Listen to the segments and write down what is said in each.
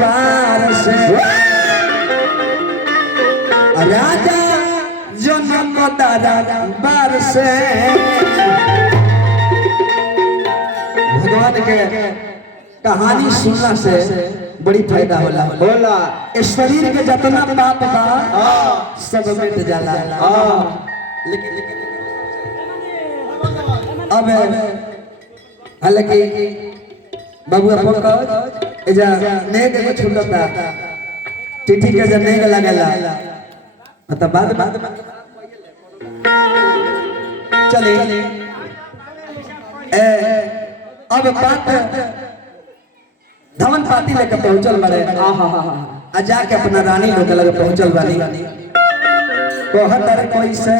पार से राजा जनक दरबार से भगवान के कहानी सुनना से बड़ी फायदा होला होला। इस शरीर के जितना पाप बा सब मिट जाला। लेकिन अब हालांकि बाबू पंकज एजा नेग में छुटता चिट्ठी के जब नेग लागला मतलब बाद चले अब बात धवन पाती लेकर पहुंचल बड़े आ जाके अपना रानी लोग लगे पहुंचल बानी कहत अरे कोई से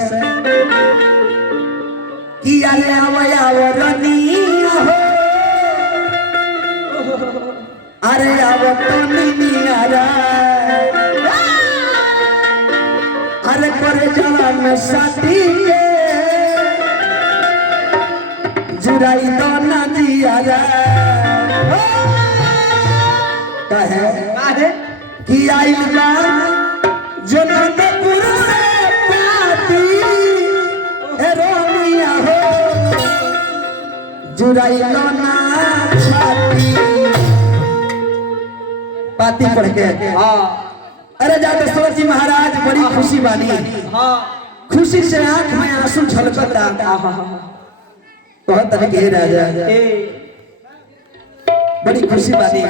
कि अरे आवया रानी हो अरे आवतनी नियारा अरे करे जला में साथी के जुराई तो ना दियारा कहे कि आइल बा जनकपुर से पाती हेरोनिया हो जुराई लो ना छाती पाती पढ़ के अरे जाते सूरज जी महाराज बड़ी खुशी बानी खुशी से आंख में आंसू छलकता कहत के राजा बड़ी खुशी बानी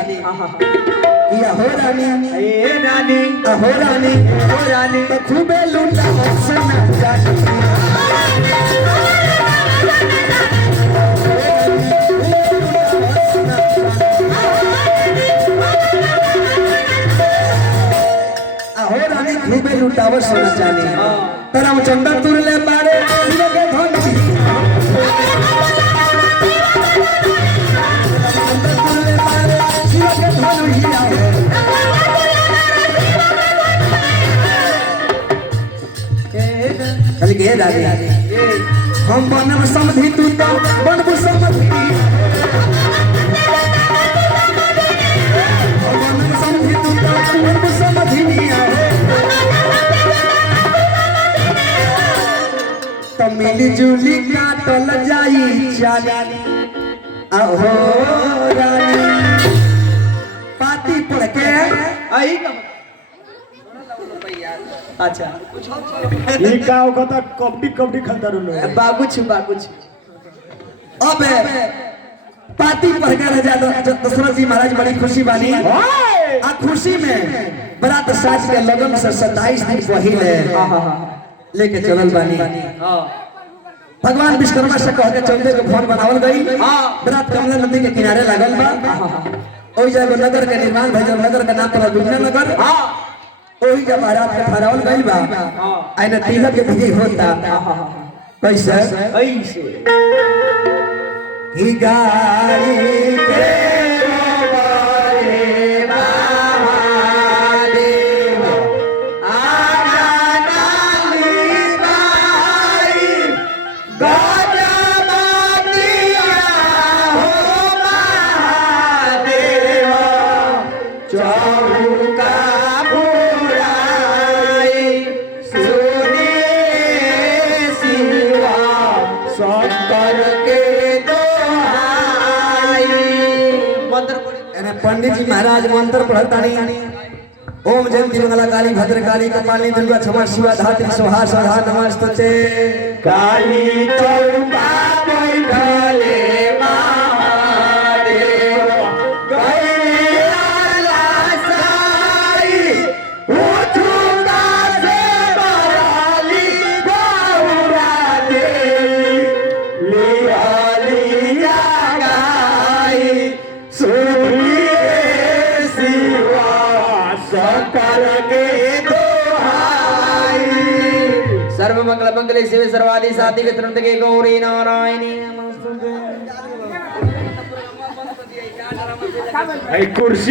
या हो रानी ए रानी हो रानी हो रानी तो खूबे लूटा सोना जाती हो रानी खूबे लूटावर सोना चानी तेरा चंदा तुर ले बारे लगे धन के रानी हम बनम समधि तू तो बनबू समधि हम बनम समधि तू तो बनबू समधि तो मिली जुली काटल जाई चाली अहो रानी पाती पढ़ के आई अच्छा ये का होता कबड्डी कबड्डी खेलता रहलो बाबूछ अब पाती पढ़ के राजा दशरथ जी महाराज बड़ी खुशी बानी आ खुशी में बरात साज के लगन से 27 दिन पहले लेके चलल बानी भगवान विश्वकर्मा से कह के चलते के फोन बनावल गई बरात कमला नदी के किनारे लागल बा ओई जगह नगर के निर्माण भइल नगर का नाम पर विघ्न नगर ओही जब महाराज के ठहरावल गइल बा आइना तिलक के विधि होता कैसे ऐसे ही गाड़ी के रोवारे महादेव आना नाली बाई गजमतिया हो महादेव चौका पंडित जी महाराज मंत्र पढ़तानी ओम जयंती मंगला काली भद्रकाली कपालिनी दुर्गा क्षमा शिवा धात्री स्वाहा स्वाहा नमस्तुते काली तौबा बैठले महादेव गइले आलासाई उठुका से बराली गौरा देवी लिया गाई सर्व मंगल मंगले शिव सर्वादि साधि के तुरंत के गौरी नारायणी नमस्तुते कुर्सी